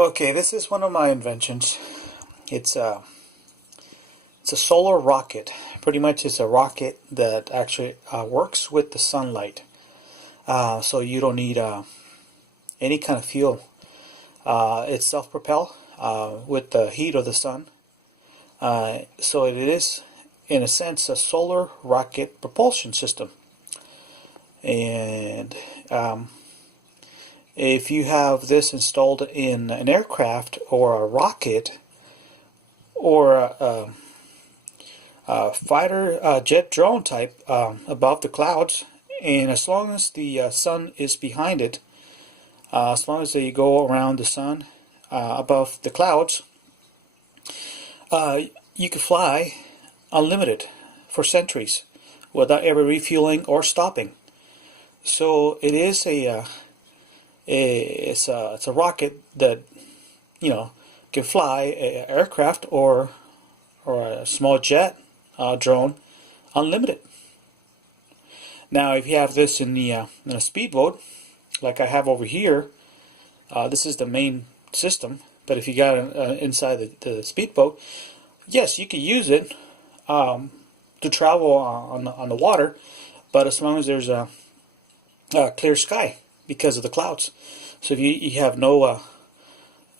Okay, this is one of my inventions. It's a solar rocket. Pretty much it's a rocket that actually works with the sunlight. So you don't need any kind of fuel. It's self-propel with the heat of the sun. So it is, in a sense, a solar rocket propulsion system. And if you have this installed in an aircraft or a rocket or a fighter jet drone type above the clouds, and as long as the sun is behind it, as long as they go around the sun above the clouds, you can fly unlimited for centuries without ever refueling or stopping. So it is it's a rocket that can fly an aircraft or a small jet drone unlimited. Now, if you have this in a speedboat, like I have over here, this is the main system. But if you got it inside the speedboat, yes, you can use it to travel on the water, but as long as there's a clear sky because of the clouds. So if you have no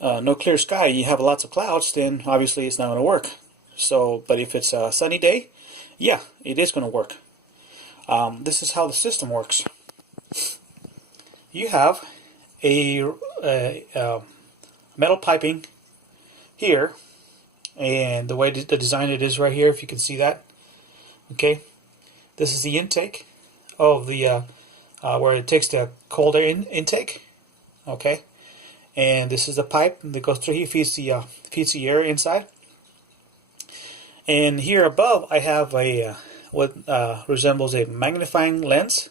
clear sky, you have lots of clouds, then obviously it's not going to work. So, but if it's a sunny day, yeah, it is going to work. This is how the system works. You have a metal piping here, and the way the design it is right here, if you can see that. Okay, this is the intake of the where it takes the cold air intake. Okay, and this is the pipe that goes through here, feeds the air inside. And here above, I have a what resembles a magnifying lens,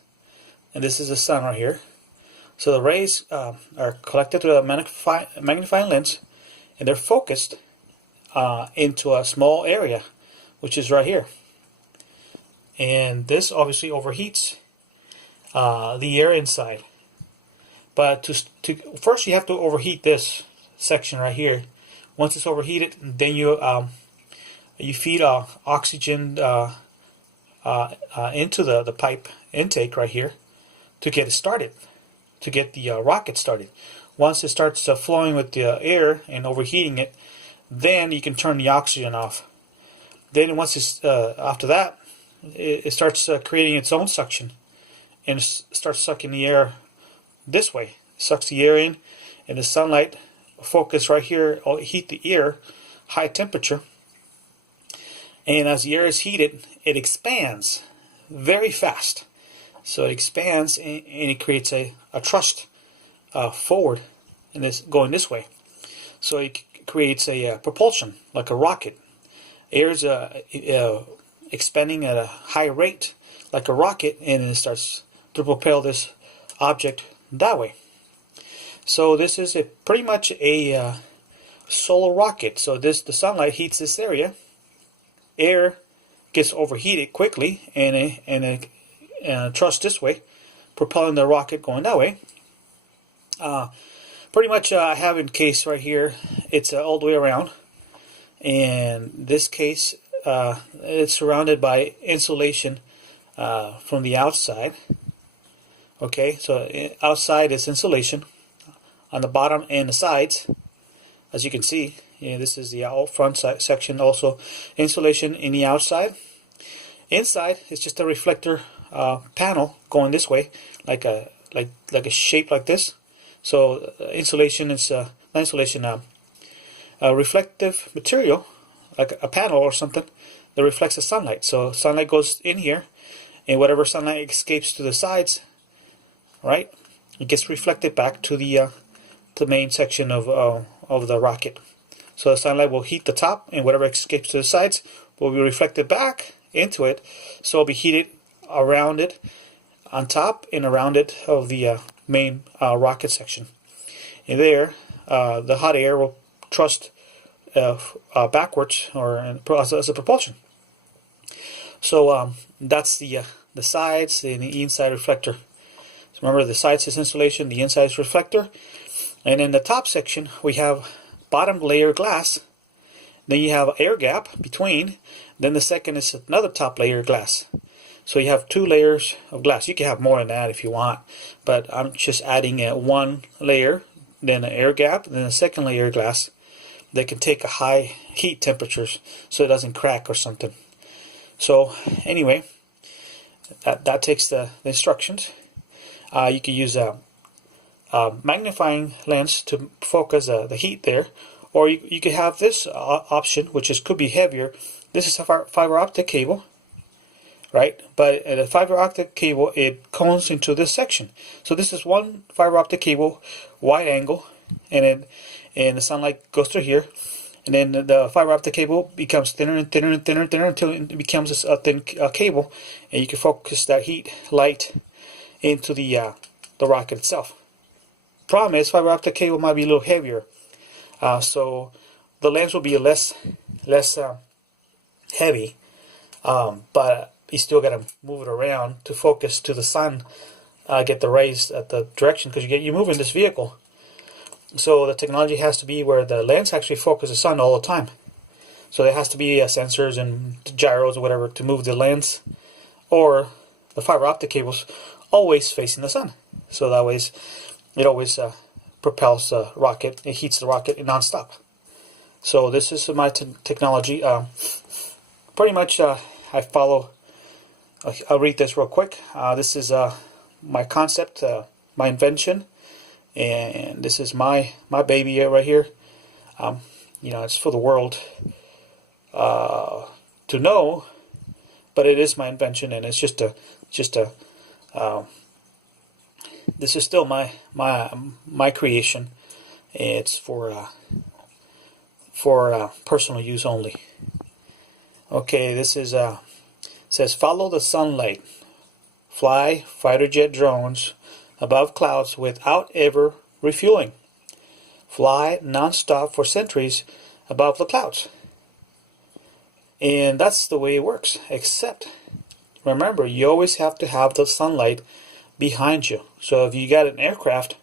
and this is the sun right here. So the rays are collected through a magnifying lens, and they're focused into a small area, which is right here. And this obviously overheats the air inside. But first you have to overheat this section right here. Once it's overheated, then you feed oxygen into the pipe intake right here to get it started, to get the rocket started. Once it starts flowing with the air and overheating it, then you can turn the oxygen off. Then once it's after that, it starts creating its own suction, and starts sucking the air this way. It sucks the air in, and the sunlight focus right here heat the air, high temperature. And as the air is heated, it expands very fast. So it expands and it creates a thrust forward, and it's going this way. So it creates a propulsion like a rocket. Air is expanding at a high rate like a rocket, and it starts to propel this object that way. So this is pretty much a solar rocket. So the sunlight heats this area. Air gets overheated quickly, and a thrust this way, propelling the rocket going that way. Pretty much I have in case right here, it's all the way around, and this case it's surrounded by insulation from the outside. Okay, so outside is insulation on the bottom and the sides, as you can see. This is the out front section, also insulation in the outside. Inside is just a reflector panel going this way, like a shape like this. So insulation is not insulation, a reflective material, like a panel or something that reflects the sunlight. So sunlight goes in here, and whatever sunlight escapes to the sides, right, it gets reflected back to the main section of the rocket. So the sunlight will heat the top, and whatever escapes to the sides will be reflected back into it. So it'll be heated around it, on top and around it of the main rocket section. And there, the hot air will thrust backwards, or as a propulsion. So that's the sides and the inside reflector. So remember, the sides is insulation, the inside is reflector. And in the top section, we have bottom layer glass. Then you have air gap between. Then the second is another top layer glass. So you have 2 layers of glass. You can have more than that if you want, but I'm just adding one layer, then an air gap, then a second layer of glass that can take a high heat temperatures so it doesn't crack or something. So anyway, that takes the instructions. You can use a magnifying lens to focus the heat there, or you could have this option, which could be heavier. This is a fiber optic cable, right? But the fiber optic cable, it cones into this section. So this is one fiber optic cable, wide angle, and the sunlight goes through here, and then the fiber optic cable becomes thinner and thinner and thinner and thinner until it becomes a thin cable, and you can focus that heat light into the rocket itself. Problem is, fiber optic cable might be a little heavier, so the lens will be less heavy, but you still got to move it around to focus to the sun, get the rays at the direction, because you're moving this vehicle. So the technology has to be where the lens actually focuses the sun all the time. So there has to be sensors and gyros or whatever to move the lens, or the fiber optic cables always facing the sun. So that way it always propels the rocket, it heats the rocket non-stop. So this is my technology. Pretty much I follow, I'll read this real quick. This is my concept, my invention, and this is my baby right here. It's for the world to know, but it is my invention, and it's just a this is still my creation. It's for personal use only. Okay, this is says follow the sunlight, fly fighter jet drones above clouds without ever refueling, fly non-stop for centuries above the clouds. And that's the way it works, except remember, you always have to have the sunlight behind you. So if you got an aircraft,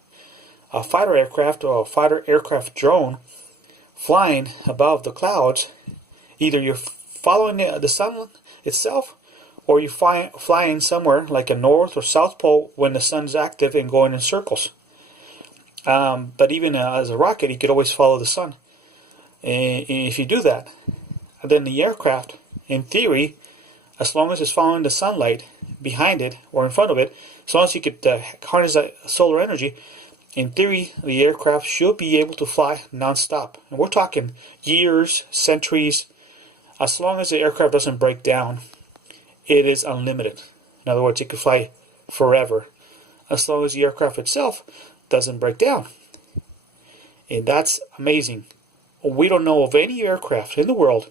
a fighter aircraft or a fighter aircraft drone flying above the clouds, either you're following the sun itself, or you're flying somewhere like a north or south pole when the sun's active and going in circles. But even as a rocket, you could always follow the sun. And if you do that, then the aircraft, in theory, as long as it's following the sunlight behind it or in front of it, as long as you could harness that solar energy, in theory, the aircraft should be able to fly non-stop. And we're talking years, centuries. As long as the aircraft doesn't break down, it is unlimited. In other words, it could fly forever, as long as the aircraft itself doesn't break down. And that's amazing. We don't know of any aircraft in the world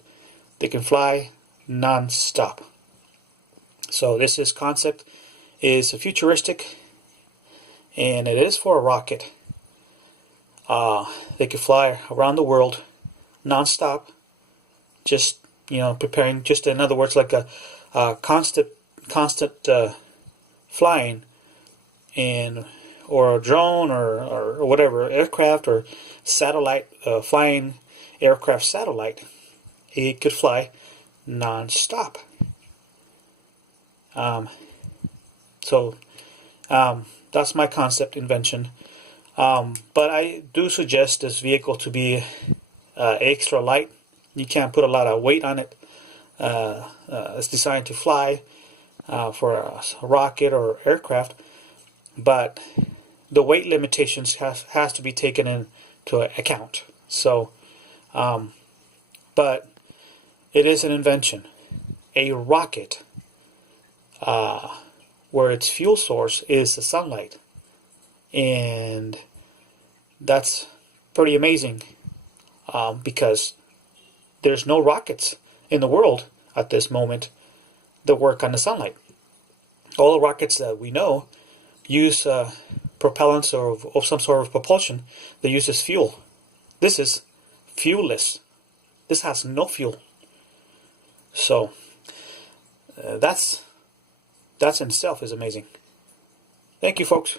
that can fly non-stop. So this concept is futuristic, and it is for a rocket. They can fly around the world non-stop, just preparing, just in other words, like a constant flying, or a drone or whatever, aircraft or satellite, flying aircraft satellite. It could fly non-stop. That's my concept invention. But I do suggest this vehicle to be extra light. You can't put a lot of weight on it. It's designed to fly for a rocket or aircraft, but the weight limitations has to be taken into account. So, but it is an invention. A rocket, where its fuel source is the sunlight, and that's pretty amazing, because there's no rockets in the world at this moment that work on the sunlight. All the rockets that we know use propellants or some sort of propulsion that uses fuel. This is fuelless. This has no fuel. So that's in itself is amazing. Thank you, folks.